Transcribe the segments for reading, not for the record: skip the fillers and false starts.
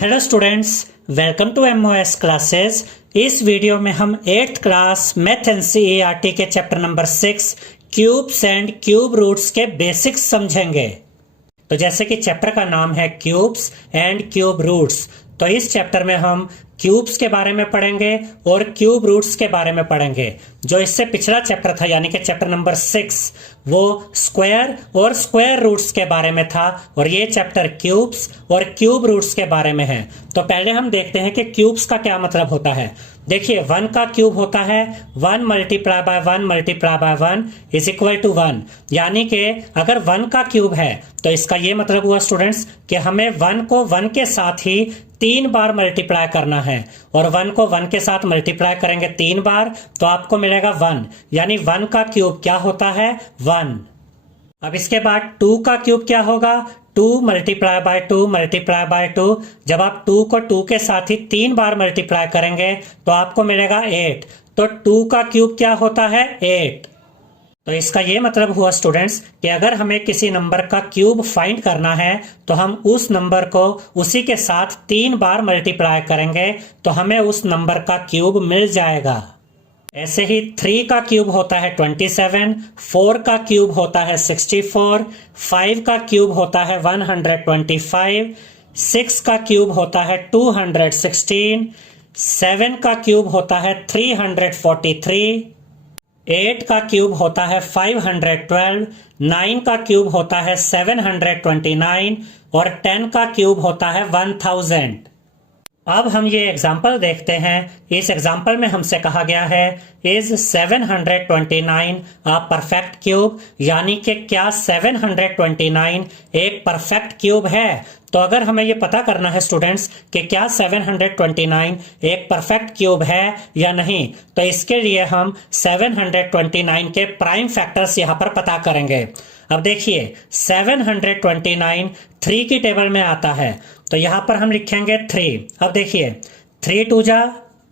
Hello students, welcome to MOS classes. इस video में हम 8th क्लास मैथ एनसीईआरटी के chapter number 6 cubes and cube roots के basics समझेंगे। तो जैसे कि चैप्टर का नाम है क्यूब्स एंड क्यूब रूट्स, तो इस चैप्टर में हम क्यूब्स के बारे में पढ़ेंगे और क्यूब रूट्स के बारे में पढ़ेंगे। जो इससे पिछला चैप्टर था यानी कि चैप्टर नंबर 6 वो स्क्वायर और स्क्वायर रूट्स के बारे में था और ये चैप्टर क्यूब्स और क्यूब रूट्स के बारे में है। तो पहले हम देखते हैं कि क्यूब्स का क्या मतलब होता है। देखिए, 1 का क्यूब होता है 1 multiply by 1 multiply by 1 is equal to 1। यानी कि अगर 1 का क्यूब है तो इसका ये मतलब हुआ स्टूडेंट्स कि हमें 1 को 1 के साथ ही 3 बार मल्टीप्लाई करना है और 1 को 1 के साथ मल्टीप्लाई करेंगे 3 बार तो आपको मिलेगा 1। यानी 1 का क्यूब क्या होता है 1। अब इसके बाद 2 का क्यूब क्या होगा 2 मल्टीप्लाई बाय 2 मल्टीप्लाई बाय 2। जब आप 2 को 2 के साथ ही 3 बार मल्टीप्लाई करेंगे तो आपको मिलेगा 8। तो 2 का क्यूब क्या होता है 8। तो इसका ये मतलब हुआ स्टूडेंट्स कि अगर हमें किसी नंबर का क्यूब फाइंड करना है तो हम उस नंबर को उसी के साथ 3 बार मल्टीप्लाई करेंगे तो हमें उस नंबर का क्यूब मिल जाएगा। ऐसे ही 3 का क्यूब होता है 27, 4 का क्यूब होता है 64, 5 का क्यूब होता है 125, 6 का क्यूब होता है 216, 7 का क्यूब होता है 343, 8 का क्यूब होता है 512, 9 का क्यूब होता है 729 और 10 का क्यूब होता है 1000। अब हम ये एग्जाम्पल देखते हैं। इस एग्जाम्पल में हमसे कहा गया है इज 729 अ परफेक्ट क्यूब, यानी कि क्या 729 एक परफेक्ट क्यूब है। तो अगर हमें ये पता करना है स्टूडेंट्स कि क्या 729 एक परफेक्ट क्यूब है या नहीं, तो इसके लिए हम 729 के प्राइम फैक्टर्स यहाँ पर पता करेंगे। अब देखिए 729 3 की टेबल में आता है तो यहां पर हम लिखेंगे 3। अब देखिए 3 2 जा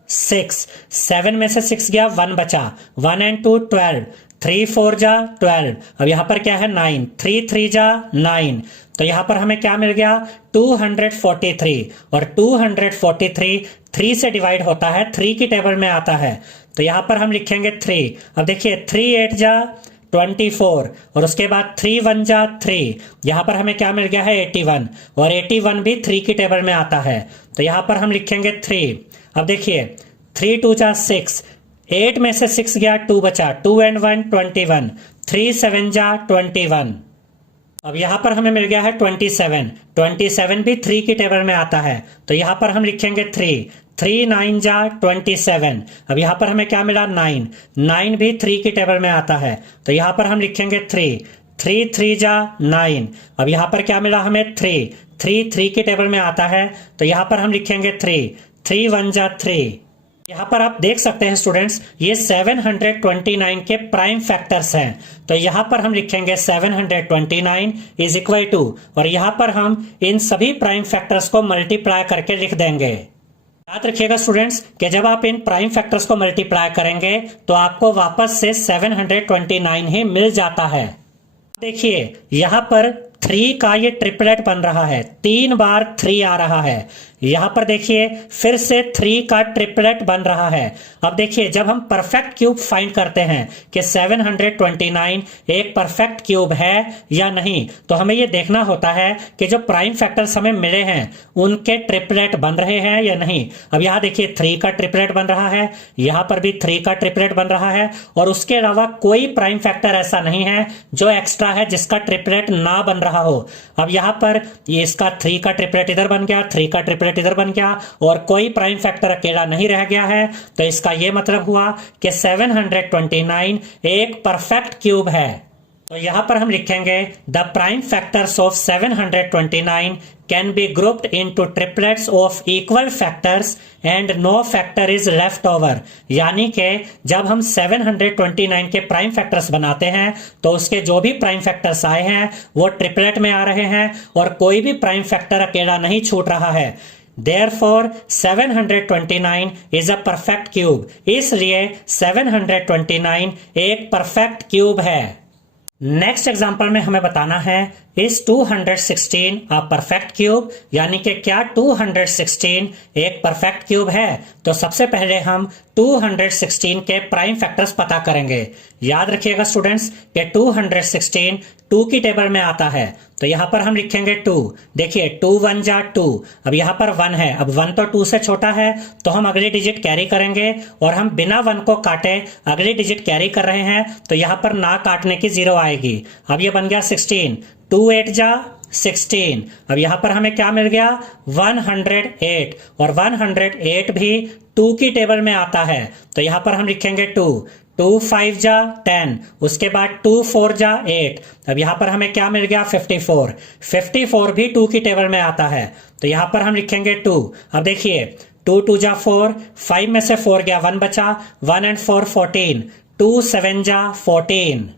6, 7 में से 6 गया 1 बचा, 1 and 2 12, 3 4 जा 12। अब यहां पर क्या है 9, 3 3 जा 9। तो यहां पर हमें क्या मिल गया 243 और 243 3 से डिवाइड होता है 3 की टेबल में आता है तो यहां पर हम लिखेंगे 3। अब देखिए 3 8 जा 24 और उसके बाद 3 1 जा 3। यहां पर हमें क्या मिल गया है 81 और 81 भी 3 की टेबल में आता है तो यहां पर हम लिखेंगे 3। अब देखिए 3 2 जा 6, 8 में से 6 गया 2 बचा, 2 and 1 21, 3 7 जा 21। अब यहां पर हमें मिल गया है 27, 27 भी 3 की टेबल में आता है तो यहां पर हम लिखेंगे 3, 3 9 जा 27। अब यहां पर हमें क्या मिला 9, 9 भी 3 की टेबल में आता है तो यहां पर हम लिखेंगे 3, 3 3 जा 9। अब यहां पर क्या मिला हमें 3, 3 3 की टेबल में आता है तो यहां पर हम लिखेंगे 3, 3 1 जा 3। यहां पर आप देख सकते हैं स्टूडेंट्स ये 729 के प्राइम फैक्टर्स हैं तो यहां पर हम लिखेंगे 729 इज इक्वल टू और यहां पर हम इन सभी प्राइम फैक्टर्स को मल्टीप्लाई करके लिख देंगे। याद रखिएगा स्टूडेंट्स कि जब आप इन प्राइम फैक्टर्स को मल्टीप्लाई करेंगे तो आपको वापस से 729 ही मिल जाता है। देखिए यहां पर 3 का ये ट्रिपलेट बन रहा है, 3 बार 3 आ रहा है। यहां पर देखिए फिर से 3 का ट्रिपलेट बन रहा है। अब देखिए जब हम परफेक्ट क्यूब फाइंड करते हैं कि 729 एक परफेक्ट क्यूब है या नहीं, तो हमें ये देखना होता है कि जो प्राइम फैक्टर्स हमें मिले हैं उनके ट्रिपलेट बन रहे हैं या नहीं। अब यहां देखिए 3 का ट्रिपलेट बन रहा है, यहां पर भी 3 का ट्रिपलेट बन रहा है और उसके अलावा कोई प्राइम फैक्टर ऐसा नहीं है जो एक्स्ट्रा है जिसका ट्रिपलेट ना बन रहा हो। अब यहां पर ये इसका 3 का ट्रिपलेट इधर बन गया, 3 का ट्रिपलेट इधर बन गया और कोई प्राइम फैक्टर अकेला नहीं रह गया है तो इसका यह मतलब हुआ कि 729 एक परफेक्ट क्यूब है। तो यहां पर हम लिखेंगे the prime factors of 729 can be grouped into triplets of equal factors and no factor is left over. यानी कि जब हम 729 के प्राइम फैक्टर्स बनाते हैं तो उसके जो भी प्राइम फैक्टर्स आए हैं वो ट्रिपलेट में आ रहे हैं और कोई भी प्राइम फैक्टर अकेला नहीं छूट रहा है। Therefore 729 is a perfect cube। इसलिए 729 एक परफेक्ट क्यूब है। नेक्स्ट एग्जाम्पल में हमें बताना है इज 216 अ परफेक्ट क्यूब, यानी कि क्या 216 एक परफेक्ट क्यूब है। तो सबसे पहले हम 216 के प्राइम फैक्टर्स पता करेंगे। याद रखिएगा स्टूडेंट्स कि 216 2 की टेबल में आता है, तो यहां पर हम लिखेंगे 2। देखिए 2 1 जा 2, अब यहां पर 1 है, अब 1 तो 2 से छोटा है, तो हम अगली डिजिट कैरी करेंगे और हम बिना 1 को काटे अगली डिजिट कैरी कर रहे हैं, तो यहां पर ना काटने की 0 आएगी। अब ये बन गया 16, 2 8 जा 16। अब यहां पर हमें क्या मिल गया 108, और 108 भी 2 की टेबल में आता है, तो यहां पर हम लिखेंगे 2। 2 5 जा 10, उसके बाद 2 4 जा 8। अब यहां पर हमें क्या मिल गया 54। 54 भी 2 की टेबल में आता है, तो यहां पर हम लिखेंगे 2। अब देखिए 2 2 जा 4, 5 में से 4 गया 1 बचा, 1 and 4 14, 2 7 जा 14।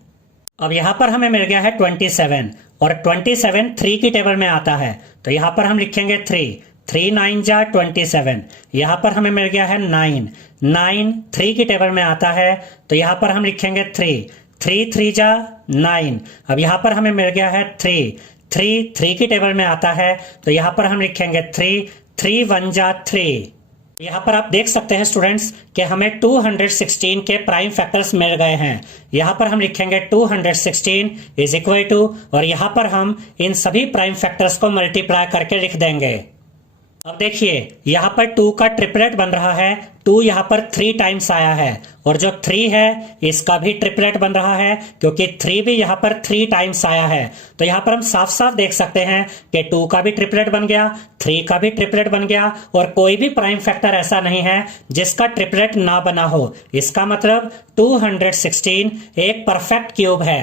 अब यहां पर हमें मिल गया है 27, और 27 3 की टेबल में आता है, तो यहां पर हम लिखेंगे 3। 3 9 जा 27, यहां पर हमें मिल गया है 9। 9 3 की टेबल में आता है, तो यहां पर हम लिखेंगे 3। 3 3 जा 9। अब यहां पर हमें मिल गया है 3। 3 3 की टेबल में आता है, तो यहां पर हम लिखेंगे 3। 3 1 जा 3। यहाँ पर आप देख सकते हैं स्टूडेंट्स कि हमें 216 के प्राइम फैक्टर्स मिल गए हैं। यहाँ पर हम लिखेंगे 216 इज इक्वल टू, और यहाँ पर हम इन सभी प्राइम फैक्टर्स को मल्टीप्लाई करके लिख देंगे। अब देखिए यहाँ पर 2 का ट्रिपलेट बन रहा है। 2 यहाँ पर 3 टाइम्स आया है, और जो 3 है इसका भी ट्रिपलेट बन रहा है, क्योंकि 3 भी यहाँ पर 3 टाइम्स आया है। तो यहाँ पर हम साफ साफ देख सकते हैं कि 2 का भी ट्रिपलेट बन गया, 3 का भी ट्रिपलेट बन गया, और कोई भी प्राइम फैक्टर ऐसा नहीं है जिसका ट्रिपलेट ना बना हो। इसका मतलब 216 एक परफेक्ट क्यूब है।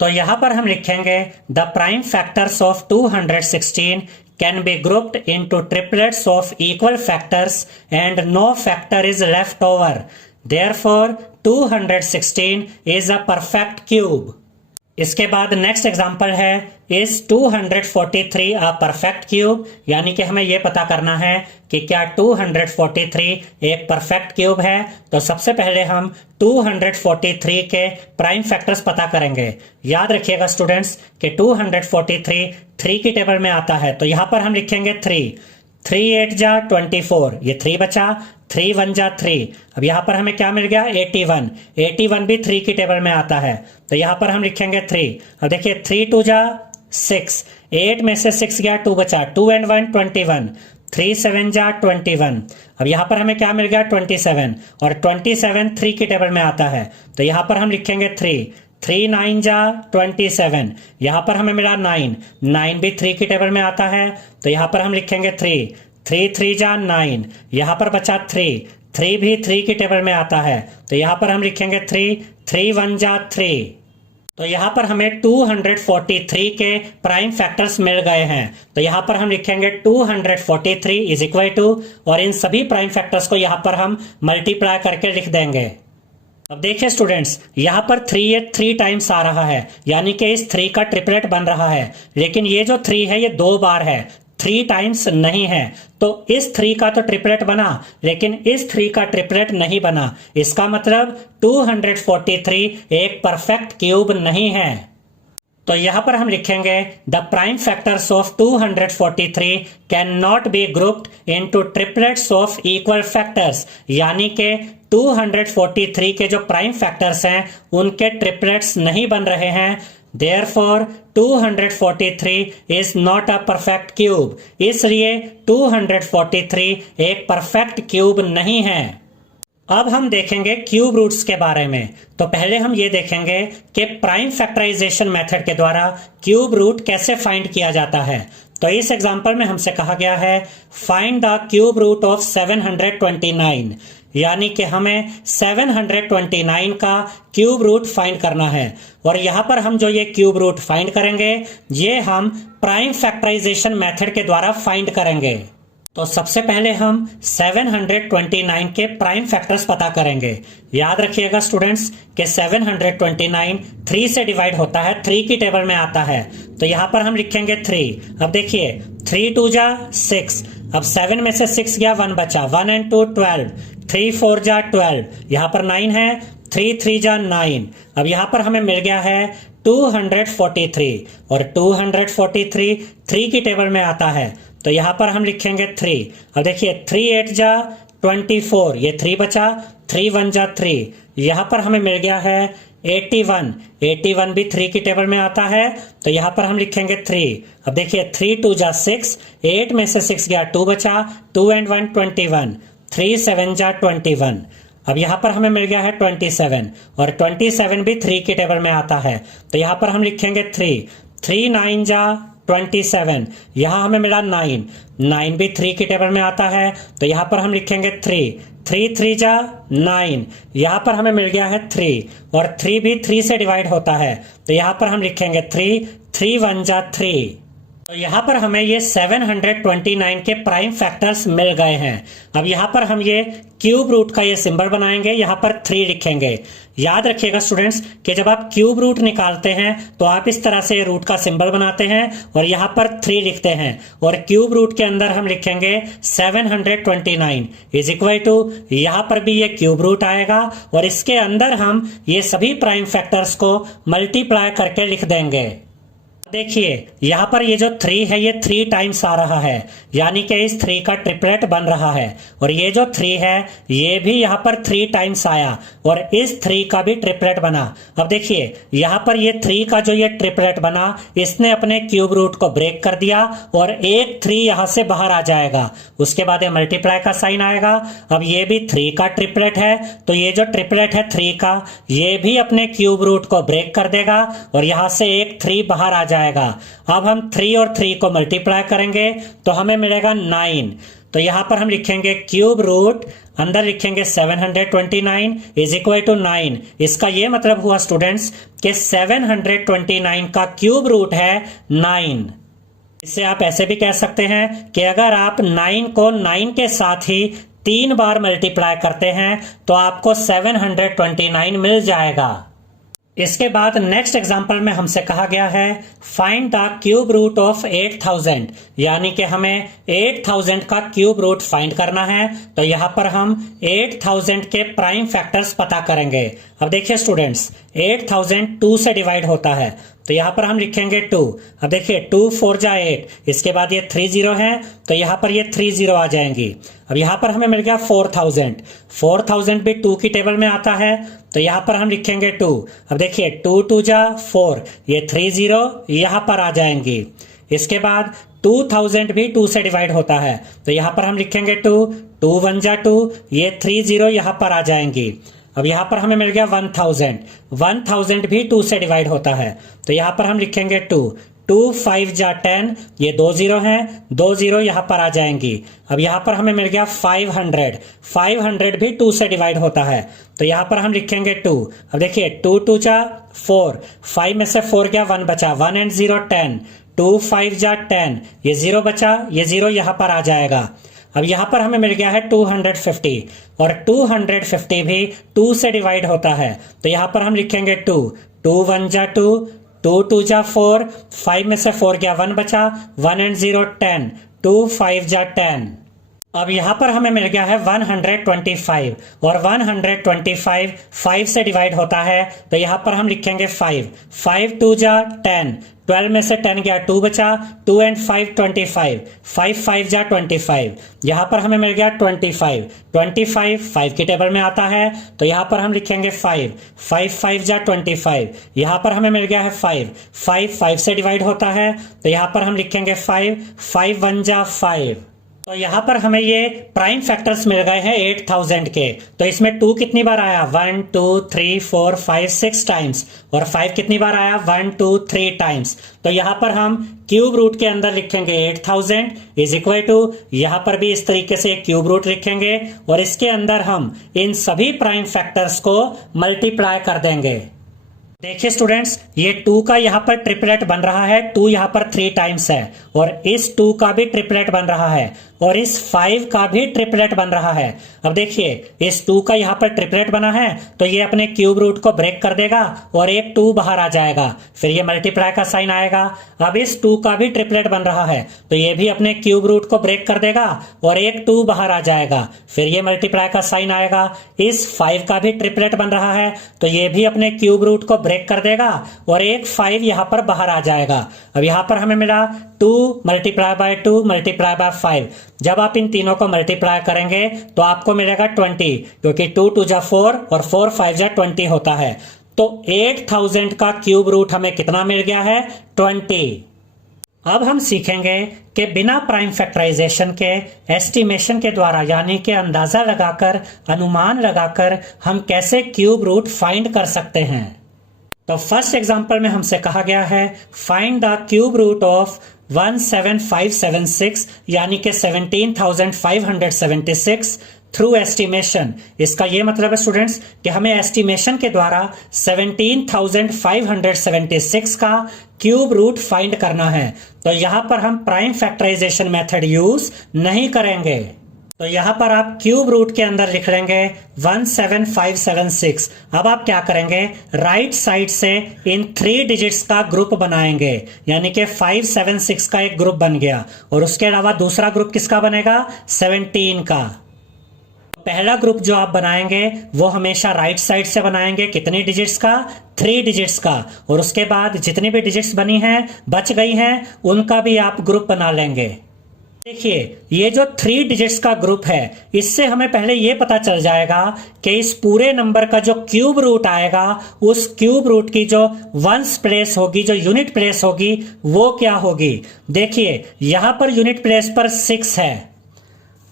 तो यहां पर हम लिखेंगे the prime factors of 216 can be grouped into triplets of equal factors and no factor is left over. Therefore, 216 is a perfect cube. इसके बाद नेक्स्ट एग्जांपल है इज 243 अ परफेक्ट क्यूब, यानी कि हमें यह पता करना है कि क्या 243 एक परफेक्ट क्यूब है। तो सबसे पहले हम 243 के प्राइम फैक्टर्स पता करेंगे। याद रखिएगा स्टूडेंट्स कि 243 3 की टेबल में आता है, तो यहां पर हम लिखेंगे 3। 3 8 जा 24, ये 3 बचा। 3 1 जा 3। अब यहां पर हमें क्या मिल गया 81। 81 भी 3 की टेबल में आता है, तो यहां पर हम लिखेंगे 3। अब देखिए 3 2 जा 6, 8 में से 6 गया 2 बचा। 2 and 1 21। 3 7 जा 21। अब यहां पर हमें क्या मिल गया 27, और 27 3 की टेबल में आता है, तो यहां पर हम लिखेंगे 3। 3 9 जा 27, यहां पर हमें मिला 9। 9 भी 3 की टेबल में आता है, तो यहां पर हम लिखेंगे 3। 3 3 जा 9, यहां पर बचा 3। 3 भी 3 की टेबल में आता है, तो यहां पर हम लिखेंगे 3। 3 1 जा 3। तो यहां पर हमें 243 के प्राइम फैक्टर्स मिल गए हैं, तो यहां पर हम लिखेंगे 243 इज इक्वल टू, और इन सभी प्राइम फैक्टर्स को यहां पर हम मल्टीप्लाई करके लिख देंगे। अब देखिए स्टूडेंट्स यहां पर 3 टाइम्स आ रहा है, यानी कि इस 3 का ट्रिपलेट बन रहा है, लेकिन ये जो 3 है ये 2 बार है, 3 टाइम्स नहीं है। तो इस 3 का तो ट्रिपलेट बना, लेकिन इस 3 का ट्रिपलेट नहीं बना। इसका मतलब 243 एक परफेक्ट क्यूब नहीं है। तो यहां पर हम लिखेंगे the prime factors of 243 can not be grouped into triplets of equal factors, यानी कि 243 के जो प्राइम फैक्टर्स हैं उनके ट्रिपलेट्स नहीं बन रहे हैं। Therefore, 243 is not a perfect cube. इसलिए 243 एक परफेक्ट क्यूब नहीं है। अब हम देखेंगे क्यूब रूट्स के बारे में। तो पहले हम ये देखेंगे कि प्राइम फैक्टराइजेशन मेथड के द्वारा क्यूब रूट कैसे फाइंड किया जाता है। तो इस एग्जांपल में हमसे कहा गया है find the cube root of 729, यानी कि हमें 729 का क्यूब रूट फाइंड करना है। और यहां पर हम जो ये क्यूब रूट फाइंड करेंगे ये हम प्राइम फैक्टराइजेशन मेथड के द्वारा फाइंड करेंगे। तो सबसे पहले हम 729 के प्राइम फैक्टर्स पता करेंगे। याद रखिएगा स्टूडेंट्स कि 729 3 से डिवाइड होता है, 3 की टेबल में आता है, तो यहां पर हम लिखेंगे 3। अब देखिए 3 2 जा 6, अब 7 में से 6 गया 1 बचा, 1 and 2 12। 3 4 जा 12, यहां पर 9 है। 3 3 जा 9। अब यहां पर हमें मिल गया है 243 और 243 3 की टेबल में आता है, तो यहाँ पर हम लिखेंगे 3। अब देखिए 3 8 जा 24, ये 3 बचा, 3 1 जा 3, यहाँ पर हमें मिल गया है 81। 81 भी 3 की टेबल में आता है, तो यहाँ पर हम लिखेंगे 3। अब देखिए 3 2 जा 6, 8 में से 6 गया, 2 बचा, 2 and 1 21, 3 7 जा 21। अब यहाँ पर हमें मिल गया है 27 और 27 भी 3 की टेबल में आता है, तो यहाँ पर हम लिखेंगे 3। 3 9 जा 27, यहाँ हमें मिला 9। 9 भी 3 की टेबल में आता है, तो यहाँ पर हम लिखेंगे 3। 3 3 जा 9, यहाँ पर हमें मिल गया है 3 और 3 भी 3 से डिवाइड होता है, तो यहाँ पर हम लिखेंगे 3। 3 1 जा 3। तो यहाँ पर हमें ये 729 के प्राइम फैक्टर्स मिल गए हैं। अब यहाँ पर हम ये क्यूब रूट का ये सिंबल बनाएंगे, यहाँ पर 3 लिखेंगे। याद रखिएगा स्टूडेंट्स कि जब आप क्यूब रूट निकालते हैं तो आप इस तरह से रूट का सिंबल बनाते हैं और यहाँ पर 3 लिखते हैं, और क्यूब रूट के अंदर हम लिखेंगे 729 इज इक्वल टू, यहाँ पर भी ये क्यूब रूट आएगा और इसके अंदर हम ये सभी प्राइम फैक्टर्स को मल्टीप्लाई करके लिख देंगे। देखिए यहाँ पर ये जो 3 है ये 3 टाइम्स आ रहा है, यानी कि इस 3 का ट्रिपलेट बन रहा है, और ये जो 3 है ये भी यहाँ पर 3 टाइम्स आया और इस 3 का भी ट्रिपलेट बना। अब देखिए यहाँ पर ये 3 का जो ये ट्रिपलेट बना, इसने अपने क्यूब रूट को ब्रेक कर दिया और एक 3 यहाँ से बाहर आ जाएगा, उसके बाद ये मल्टीप्लाई का साइन आएगा। अब ये भी 3 का ट्रिपलेट है, तो ये जो ट्रिपलेट है 3 का, ये भी अपने क्यूब रूट को ब्रेक कर देगा और यहाँ से एक 3 बाहर आ जाएगा। अब हम 3 और 3 को मल्टीप्लाई करेंगे तो हमें मिलेगा 9। तो यहां पर हम लिखेंगे क्यूब रूट, अंदर लिखेंगे 729 इज इक्वल टू 9। इसका यह मतलब हुआ स्टूडेंट्स कि 729 का क्यूब रूट है 9। इससे आप ऐसे भी कह सकते हैं कि अगर आप 9 को 9 के साथ ही 3 बार मल्टीप्लाई करते हैं तो आपको 729 मिल जाएगा। इसके बाद नेक्स्ट एग्जांपल में हमसे कहा गया है find the cube root of 8000, यानी कि हमें 8000 का क्यूब रूट फाइंड करना है। तो यहाँ पर हम 8000 के प्राइम फैक्टर्स पता करेंगे। अब देखिए स्टूडेंट्स 8000 2 से डिवाइड होता है, तो यहाँ पर हम लिखेंगे 2। अब देखिए 2 4 जा 8, इसके बाद ये 3 0 है, तो यहाँ पर ये 3 0 आ जाएंगी। अब यहाँ पर हमें मिल गया 4000। 4000 भी 2 की टेबल में आता है, तो यहाँ पर हम लिखेंगे 2। अब देखिए 2 2 जा 4, ये 3 0 यहाँ पर आ जाएंगी। इसके बाद 2000 भी 2 से डिवाइड होता है, तो यहाँ पर हम लिखेंगे 2। 2 1 जा 2, ये 3 0 यहाँ पर आ जाएंगी। अब यहाँ पर हमें मिल गया 1000। 1000 भी 2 से डिवाइड होता है, तो यहाँ पर हम लिखेंगे 2। 2 5 जा 10, ये 2 0 हैं, 2 0 यहाँ पर आ जाएंगी। अब यहाँ पर हमें मिल गया 500। 500 भी 2 से डिवाइड होता है, तो यहाँ पर हम लिखेंगे 2। अब देखिए 2 2 जा 4, 5 में से 4 गया, 1 बचा, 1 and 0 10। 2 5 जा 10, ये 0 बचा, ये 0 यहाँ पर आ जाएगा। अब यहाँ पर हमें मिल गया है 250 और 250 भी 2 से डिवाइड होता है, तो यहाँ पर हम लिखेंगे 2। 2 1 जा 2, 2 2 जा 4, 5 में से 4 गया, 1 बचा, 1 and 0 10। 2 5 जा 10। अब यहाँ पर हमें मिल गया है 125 और 125 5 से डिवाइड होता है, तो यहाँ पर हम लिखेंगे 5। 5 2 जा 10, 12 में से 10 गया, 2 बचा, 2 and 5 25, 5 5 जा 25। यहाँ पर हमें मिल गया 25। 25 5 की टेबल में आता है, तो यहाँ पर हम लिखेंगे 5। 5 5 जा 25, यहाँ पर हमें मिल गया है 5। 5 5 से डिवाइड होता है, तो यहाँ पर हम लिखेंगे 5। 5 1 जा 5। तो यहाँ पर हमें ये प्राइम फैक्टर्स मिल गए हैं 8000 के। तो इसमें 2 कितनी बार आया, 1 2 3 4 5 6 टाइम्स, और 5 कितनी बार आया, 1 2 3 टाइम्स। तो यहाँ पर हम क्यूब रूट के अंदर लिखेंगे 8000 इज इक्वल टू, यहाँ पर भी इस तरीके से क्यूब रूट लिखेंगे और इसके अंदर हम इन सभी प्राइम फैक्टर्स को मल्टीप्लाई कर देंगे। देखिए स्टूडेंट्स ये 2 का यहाँ पर ट्रिपलेट बन रहा है, 2 यहाँ पर 3 टाइम्स है और इस 2 का भी ट्रिपलेट बन रहा है। और इस 5 का भी ट्रिपलेट बन रहा है। अब देखिए इस 2 का यहाँ पर ट्रिपलेट बना है तो ये अपने क्यूब रूट को ब्रेक कर देगा और एक 2 बाहर आ जाएगा, फिर ये मल्टीप्लाई का साइन आएगा। अब इस 2 का भी ट्रिपलेट बन रहा है तो ये भी अपने क्यूब रूट को ब्रेक कर देगा और एक 2 बाहर आ जाएगा, फिर ये मल्टीप्लाई का साइन आएगा। इस 5 का भी ट्रिपलेट बन रहा है तो ये भी अपने क्यूब रूट को ब्रेक कर देगा और एक 5 यहाँ पर बाहर आ जाएगा। अब यहाँ पर हमें मिला 2 मल्टीप्लाई बाय 2 मल्टीप्लाई बाय 5। जब आप इन तीनों को मल्टीप्लाई करेंगे तो आपको मिलेगा 20, क्योंकि 2 2 जा 4 और 4 5 जा 20 होता है। तो 8000 का क्यूब रूट हमें कितना मिल गया है? 20। अब हम सीखेंगे कि बिना प्राइम फैक्टराइजेशन के एस्टिमेशन के द्वारा यानी कि अंदाजा लगाकर, अनुमान लगाकर हम कैसे क्यूब रूट फाइंड कर सकते हैं। तो फर्स्ट एग्जांपल में हमसे कहा गया है find the cube root of 17576 यानी कि 17576 थ्रू एस्टिमेशन। इसका ये मतलब है स्टूडेंट्स कि हमें एस्टिमेशन के द्वारा 17576 का क्यूब रूट फाइंड करना है। तो यहां पर हम प्राइम फैक्टराइजेशन मेथड यूज नहीं करेंगे। तो यहां पर आप क्यूब रूट के अंदर लिख लेंगे 17576। अब आप क्या करेंगे? राइट साइड से इन 3 डिजिट्स का ग्रुप बनाएंगे, यानी कि 576 का एक ग्रुप बन गया और उसके अलावा दूसरा ग्रुप किसका बनेगा? 17 का। पहला ग्रुप जो आप बनाएंगे वो हमेशा राइट साइड से बनाएंगे, कितने डिजिट्स का? 3 डिजिट्स का। और उसके बाद जितनी भी डिजिट्स बनी हैं, बच गई हैं, उनका भी आप ग्रुप बना लेंगे। देखिए ये जो 3 डिजिट्स का ग्रुप है, इससे हमें पहले ये पता चल जाएगा कि इस पूरे नंबर का जो क्यूब रूट आएगा, उस क्यूब रूट की जो वंस प्लेस होगी, जो यूनिट प्लेस होगी, वो क्या होगी। देखिए यहां पर यूनिट प्लेस पर 6 है।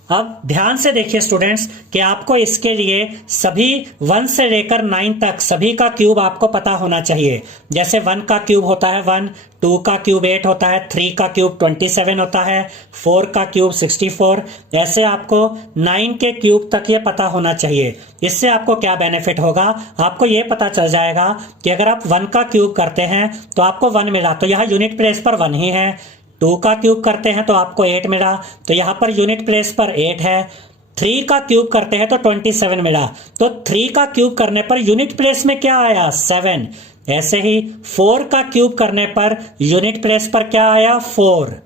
अब ध्यान से देखिए स्टूडेंट्स कि आपको इसके लिए सभी 1 से लेकर 9 तक सभी का क्यूब आपको पता होना चाहिए। जैसे 1 का क्यूब होता है 1, 2 का क्यूब 8 होता है, 3 का क्यूब 27 होता है, 4 का क्यूब 64। ऐसे आपको 9 के क्यूब तक ये पता होना चाहिए। इससे आपको क्या बेनिफिट होगा? आपको ये पता चल जाएगा कि अगर आप 1 का क्यूब करते हैं तो आपको 1 मिला, तो यहाँ यूनिट प्लेस पर 1 ही है। 2 का क्यूब करते हैं तो आपको 8 मिला, तो यहां पर यूनिट प्लेस पर 8 है। 3 का क्यूब करते हैं तो 27 मिला, तो 3 का क्यूब करने पर यूनिट प्लेस में क्या आया? 7। ऐसे ही 4 का क्यूब करने पर यूनिट प्लेस पर क्या आया? 4।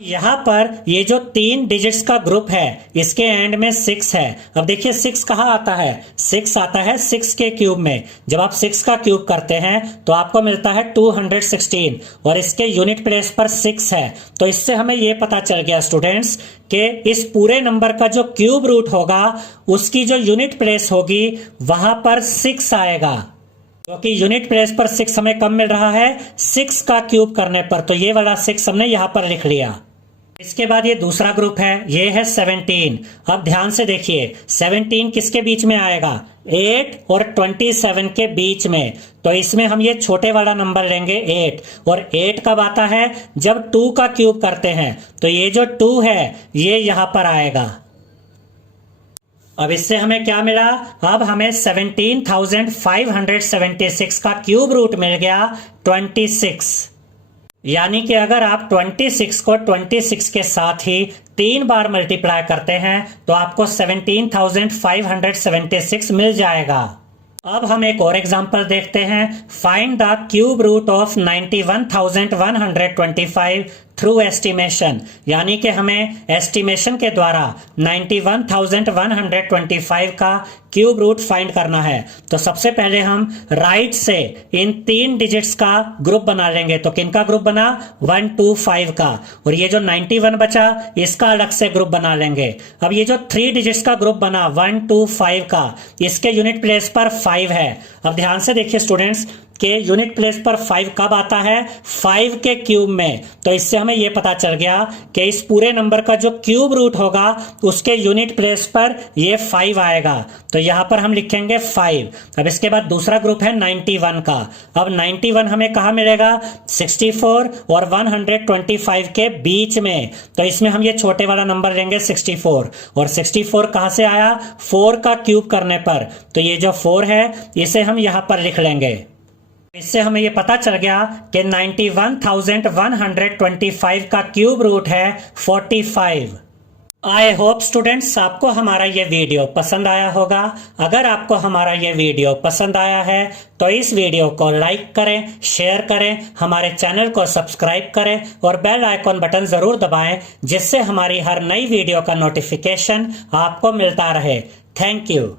यहां पर ये जो 3 डिजिट्स का ग्रुप है, इसके एंड में 6 है। अब देखिए 6 कहां आता है? 6 आता है 6 के क्यूब में। जब आप 6 का क्यूब करते हैं तो आपको मिलता है 216 और इसके यूनिट प्लेस पर 6 है। तो इससे हमें यह पता चल गया स्टूडेंट्स कि इस पूरे नंबर का जो क्यूब रूट होगा, उसकी जो यूनिट प्लेस होगी वहां पर 6 आएगा, क्योंकि यूनिट प्लेस पर 6 हमें कम मिल रहा है 6 का क्यूब करने पर। तो ये वाला 6 हमने यहां पर लिख लिया। इसके बाद ये दूसरा ग्रुप है, ये है 17। अब ध्यान से देखिए 17 किसके बीच में आएगा? 8 और 27 के बीच में। तो इसमें हम ये छोटे वाला नंबर लेंगे 8, और 8 कब आता है? जब 2 का क्यूब करते हैं। तो ये जो 2 है ये यहां पर आएगा। अब इससे हमें क्या मिला? अब हमें 17,576 का क्यूब रूट मिल गया 26। यानी कि अगर आप 26 को 26 के साथ ही 3 बार मल्टीप्लाई करते हैं तो आपको 17,576 मिल जाएगा। अब हम एक और एग्जांपल देखते हैं। Find the cube root of 91,125 through estimation, यानी कि हमें एस्टिमेशन के द्वारा 91,125 का क्यूब रूट फाइंड करना है। तो सबसे पहले हम राइट से इन 3 डिजिट्स का ग्रुप बना लेंगे। तो किनका ग्रुप बना? 1 2 5 का। और ये जो 91 बचा इसका अलग से ग्रुप बना लेंगे। अब ये जो 3 डिजिट्स का ग्रुप बना 1 2 5 का, इसके यूनिट प्लेस पर 5 है। अब ध्यान से देखिए स्टूडेंट्स के यूनिट प्लेस पर 5 कब आता है? 5 के क्यूब में। तो इससे हमें यह पता चल गया कि इस पूरे नंबर का जो क्यूब रूट होगा उसके यूनिट प्लेस पर ये 5 आएगा। तो यहां पर हम लिखेंगे 5। अब इसके बाद दूसरा ग्रुप है 91 का। अब 91 हमें कहां मिलेगा? 64 और 125 के बीच में। तो इसमें हम ये छोटे वाला नंबर लेंगे 64, और 64 कहां से आया? 4 का क्यूब करने पर। तो ये जो 4 है इसे हम यहां पर लिख लेंगे। इससे हमें यह पता चल गया कि 91,125 का क्यूब रूट है 45। आई होप स्टूडेंट्स आपको हमारा ये वीडियो पसंद आया होगा। अगर आपको हमारा ये वीडियो पसंद आया है तो इस वीडियो को लाइक करें, शेयर करें, हमारे चैनल को सब्सक्राइब करें और बेल आइकॉन बटन जरूर दबाएं, जिससे हमारी हर नई वीडियो का नोटिफिकेशन आपको मिलता रहे। Thank you.